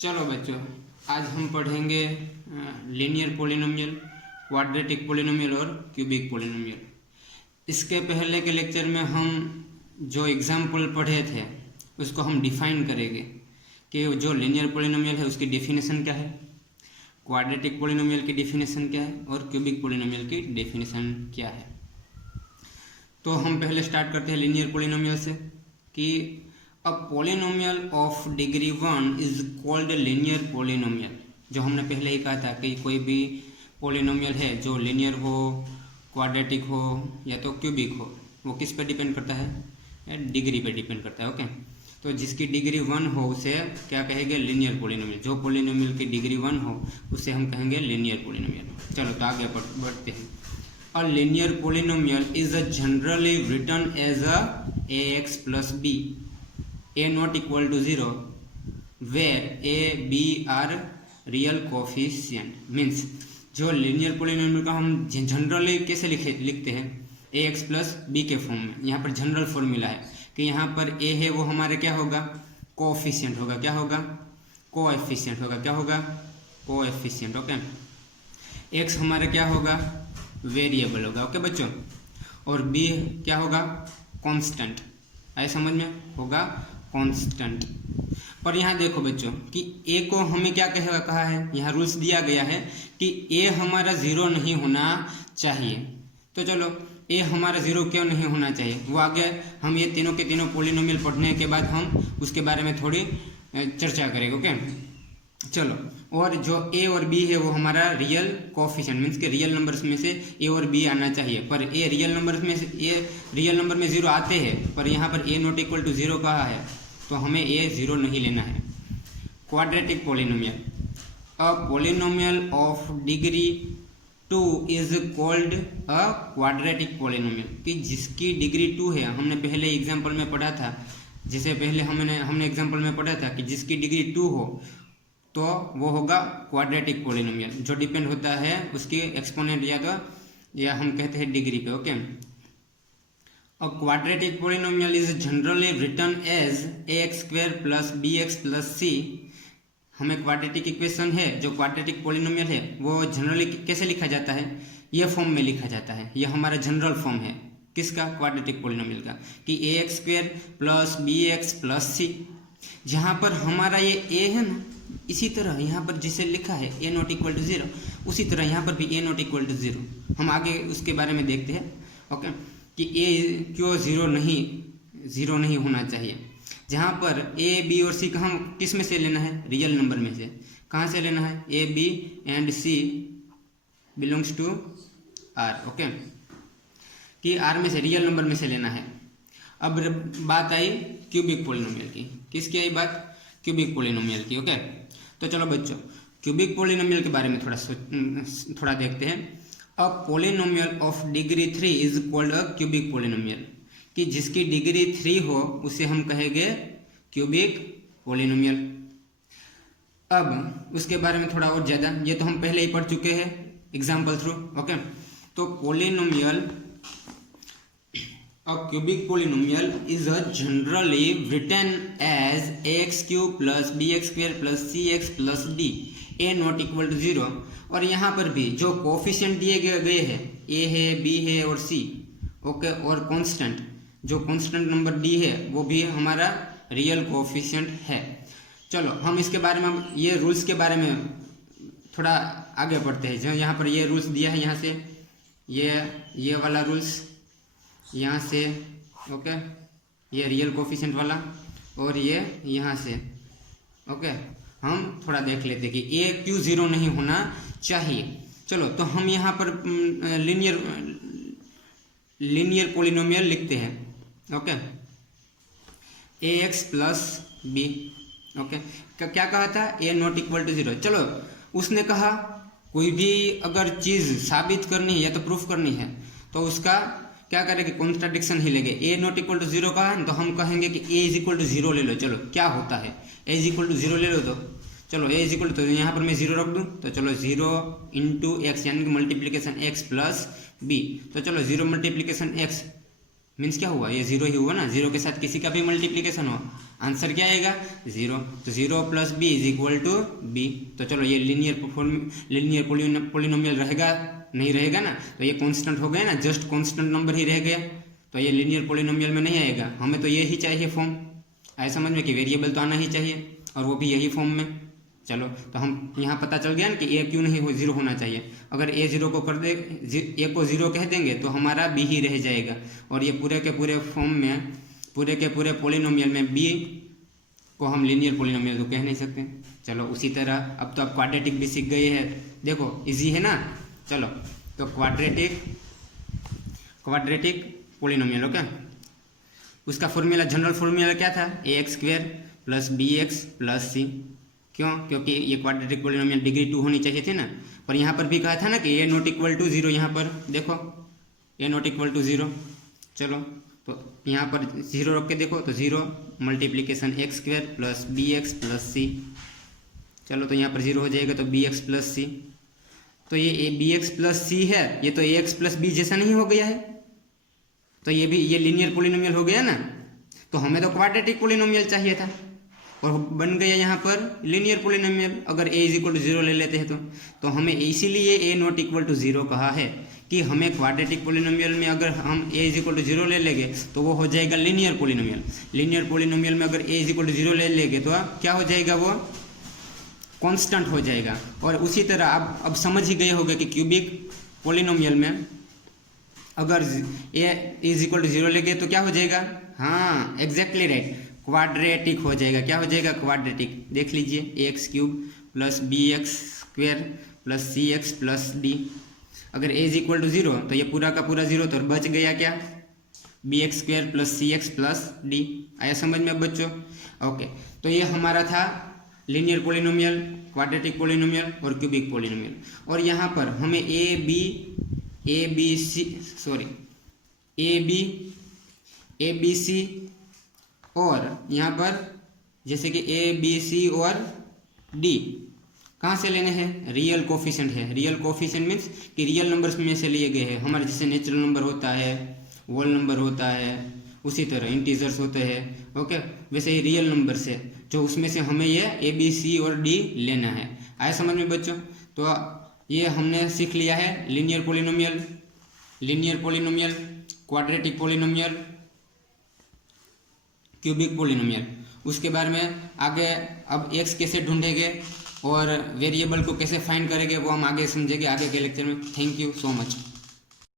चलो बच्चों, आज हम पढ़ेंगे लीनियर पोलिनोमियल, क्वाड्रेटिक पोलिनोमियल और क्यूबिक पोलिनोमियल। इसके पहले के लेक्चर में हम जो एग्जाम्पल पढ़े थे उसको हम डिफाइन करेंगे कि जो लीनियर पोलिनोमियल है उसकी डेफिनेशन क्या है, क्वाड्रेटिक पोलिनोमियल की डेफिनेशन क्या है और क्यूबिक पोलिनोमियल की डेफिनेशन क्या है। तो हम पहले स्टार्ट करते हैं लीनियर पोलिनोमियल से कि a polynomial of degree 1 is called linear polynomial. जो हमने पहले ही कहा था कि कोई भी पोलिनोमियल है जो लीनियर हो, क्वाड्रेटिक हो या तो क्यूबिक हो, वो किस पे डिपेंड करता है, डिग्री पे डिपेंड करता है। ओके, तो जिसकी डिग्री 1 हो उसे क्या कहेंगे, लीनियर पोलिनोमियल। जो पोलिनोमियल की डिग्री 1 हो उसे हम कहेंगे लीनियर पोलिनोमियल। चलो तो आगे बढ़ते हैं। A linear polynomial is generally written as a ax plus b, a not equal to 0, where a, b are real coefficient. Means जो linear polynomial का हम जनरली कैसे लिखते हैं, ax plus b के फॉर्म में। यहाँ पर जनरल फॉर्मूला है कि यहाँ पर a है वो हमारा क्या होगा, कोएफिशिएंट होगा। क्या होगा, कोएफिशिएंट होगा। क्या होगा, कोएफिशिएंट। ओके, x हमारा क्या होगा, वेरिएबल होगा। ओके बच्चों, और b क्या होगा, कांस्टेंट। आए समझ में, होगा कांस्टेंट। पर यहाँ देखो बच्चों कि a को हमें क्या कहा है, यहाँ रूल्स दिया गया है कि a हमारा 0 नहीं होना चाहिए। तो चलो a हमारा 0 क्यों नहीं होना चाहिए, वो आगे हम ये तीनों के तीनों पोलिनोमियल पढ़ने के बाद हम उसके बारे में थोड़ी चर्चा करेंगे। ओके चलो, और जो a और b है वो हमारा रियल कोएफिशिएंट, मीन्स के रियल नंबर्स में से a और b आना चाहिए। पर a रियल नंबर्स में से a रियल नंबर में 0 आते हैं, पर यहाँ पर a नॉट इक्वल टू 0 कहा है तो हमें a 0 नहीं लेना है। Quadratic polynomial, a polynomial of degree 2 is called a quadratic polynomial. कि जिसकी डिग्री 2 है, हमने पहले एग्जाम्पल में पढ़ा था, जिसे पहले हमने एग्जाम्पल में पढ़ा था कि जिसकी डिग्री 2 हो तो वो होगा क्वाड्रेटिक पोलिनोमियल, जो डिपेंड होता है उसकी एक्सपोनेंट या हम कहते हैं डिग्री पे। Okay, a quadratic polynomial is generally written as ax² plus bx plus c। हमें क्वाड्रेटिक इक्वेशन है, जो क्वाड्रेटिक पोलिनोमियल है वो जनरली कैसे लिखा जाता है, ये फॉर्म में लिखा जाता है। ये हमारा जनरल फॉर्म है किसका, क्वाड्रेटिक पोलिनोमियल का, कि ax² plus bx plus c। जहाँ पर हमारा ये a है ना, इसी तरह यहाँ पर जिसे लिखा है a नॉट इक्वल टू 0, उसी तरह यहाँ पर भी a नॉट इक्वल टू 0। हम आगे उसके बारे में देखते हैं। ओके, कि a क्यों 0 नहीं होना चाहिए। जहाँ पर a b और c का हम किस में से लेना है, रियल नंबर में से। कहाँ से लेना है, a b and c belongs to r। Okay, कि r में से, रियल नंबर में से लेना है। अब बात आई क्यूबिक पोलिनोमियल की। किसकी आई बात, क्यूबिक पोलिनोमियल की। ओके, तो चलो बच्चों क्यूबिक पोलिनोमियल के बारे में थोड़ा देखते हैं। A polynomial of degree 3 is called a cubic polynomial. कि जिसकी डिग्री 3 हो उसे हम कहेंगे क्यूबिक पोलिनोमियल। अब उसके बारे में थोड़ा और ज़्यादा, ये तो हम पहले ही पढ़ चुके हैं एग्जाम्पल थ्रू। ओके, तो polynomial, a cubic polynomial is generally written as ax³ plus bx² plus cx plus d, a not equal to 0। और यहाँ पर भी जो कोफिशिएंट दिए गए हैं, a है, b है और c। ओके, और कांस्टेंट, जो कांस्टेंट नंबर d है वो भी हमारा रियल कोफिशिएंट है। चलो हम इसके बारे में, ये रूल्स के बारे में थोड़ा आगे बढ़ते हैं। जो यहाँ पर ये रूल्स दिया है, यहाँ से ये वाला रूल्स यहाँ से, ओके, ये रियल कोफिशिएंट वाला, और ये यहाँ से। ओके, हम थोड़ा देख लेते हैं कि a क्यों 0 नहीं होना चाहिए। चलो तो हम यहाँ पर लीनियर पोलिनोमियल लिखते हैं। Okay, ax plus b। Okay, क्या कहा था, a नॉट इक्वल टू 0। चलो उसने कहा कोई भी अगर चीज़ साबित करनी है या तो प्रूफ करनी है तो उसका क्या करेंगे, कॉन्ट्राडिक्शन ही लेंगे। a नॉट इक्वल टू 0 का है तो हम कहेंगे कि a इज इक्वल टू 0 ले लो। चलो क्या होता है, a इज इक्वल टू 0 ले लो। तो चलो a इज इक्वल टू, यहाँ पर मैं 0 रख दूँ तो चलो 0 इंटू एक्स, यानी कि मल्टीप्लीकेशन x प्लस b। तो चलो 0 मल्टीप्लीकेशन x मीन्स क्या हुआ, ये 0 ही हुआ ना, 0 के साथ किसी का भी मल्टीप्लीकेशन हो आंसर क्या आएगा 0। तो 0 + b = b। तो चलो ये लीनियर पोलिनोमियल रहेगा नहीं रहेगा ना, तो ये कांस्टेंट हो गया ना, जस्ट कांस्टेंट नंबर ही रह गया, तो ये लीनियर पोलिनोमियल में नहीं आएगा। हमें तो ये ही चाहिए फॉर्म, ऐसा समझ में कि वेरिएबल तो आना ही चाहिए और वो भी यही फॉर्म में। चलो तो हम यहाँ पता चल गया ना कि ए क्यों नहीं 0 होना चाहिए। अगर ए 0 को कर दे, ए को 0 कह देंगे तो हमारा बी ही रह जाएगा, और ये पूरे के पूरे फॉर्म में, पूरे के पूरे पोलिनोमियल में बी को हम लीनियर पोलिनोमियल तो कह नहीं सकते। चलो उसी तरह अब तो आप क्वाड्रेटिक भी सीख गए हैं, देखो इजी है ना। चलो तो क्वाड्रेटिक पोलिनोमियल ओके, उसका फॉर्मूला, जनरल फॉर्मूला क्या था, ax² + bx + c। क्यों? क्योंकि ये क्वाड्रेटिक पोलिनोमियल डिग्री 2 होनी चाहिए थी ना। पर यहाँ पर भी कहा था ना कि a ≠ 0, यहाँ पर देखो a ≠ 0। चलो तो यहाँ पर 0 रख के देखो, तो 0 मल्टीप्लिकेशन x² + bx + c। चलो तो यहाँ पर 0 हो जाएगा, तो bx + c। तो ये bx + c है, ये तो ax + b जैसा नहीं हो गया है, तो ये भी ये लीनियर पोलिनोमियल हो गया ना। तो हमें तो क्वाड्रेटिक पोलिनोमियल चाहिए था और बन गया यहाँ पर लीनियर पोलिनोमियल। अगर a = 0 ले लेते हैं तो हमें इसीलिए a ≠ 0 कहा है कि हमें क्वाड्रेटिक पोलिनोमियल में अगर हम a = 0 ले लेंगे तो वो हो जाएगा लीनियर पोलिनोमियल। लीनियर पोलिनोमियल में अगर a = 0 ले लेंगे तो क्या हो जाएगा, वो कांस्टेंट हो जाएगा। और उसी तरह अब समझ ही गए होंगे कि क्यूबिक पोलिनोमियल में अगर a = 0 लेंगे तो क्या हो जाएगा, हाँ एग्जैक्टली राइट, क्वाड्रेटिक हो जाएगा। क्या हो जाएगा, क्वाड्रेटिक। देख लीजिए ax³ + bx² + cx + d। अगर a = 0 तो ये पूरा का पूरा 0, तो बच गया क्या, bx² + cx + d। आया समझ में बच्चों? ओके, तो ये हमारा था लीनियर पोलिनोमियल, क्वाड्रेटिक पोलिनोमियल और क्यूबिक पोलिनोमियल। और यहाँ पर हमें ए बी सी और यहाँ पर जैसे कि ए बी सी और डी कहाँ से लेने हैं, रियल कोफिशिएंट है। रियल कोफिशिएंट मीन्स कि रियल नंबर्स में से लिए गए हैं। हमारे जैसे नेचुरल नंबर होता है, होल नंबर होता है, उसी तरह इंटीजर्स होते हैं ओके, वैसे ही रियल नंबर से जो उसमें से हमें ये ए बी सी और डी लेना है। आया समझ में बच्चों? तो ये हमने सीख लिया है linear polynomial, quadratic polynomial, cubic polynomial. उसके बारे में आगे अब एक्स कैसे ढूंढेंगे और वेरिएबल को कैसे फाइंड करेंगे वो हम आगे समझेंगे आगे के लेक्चर में। Thank you so much.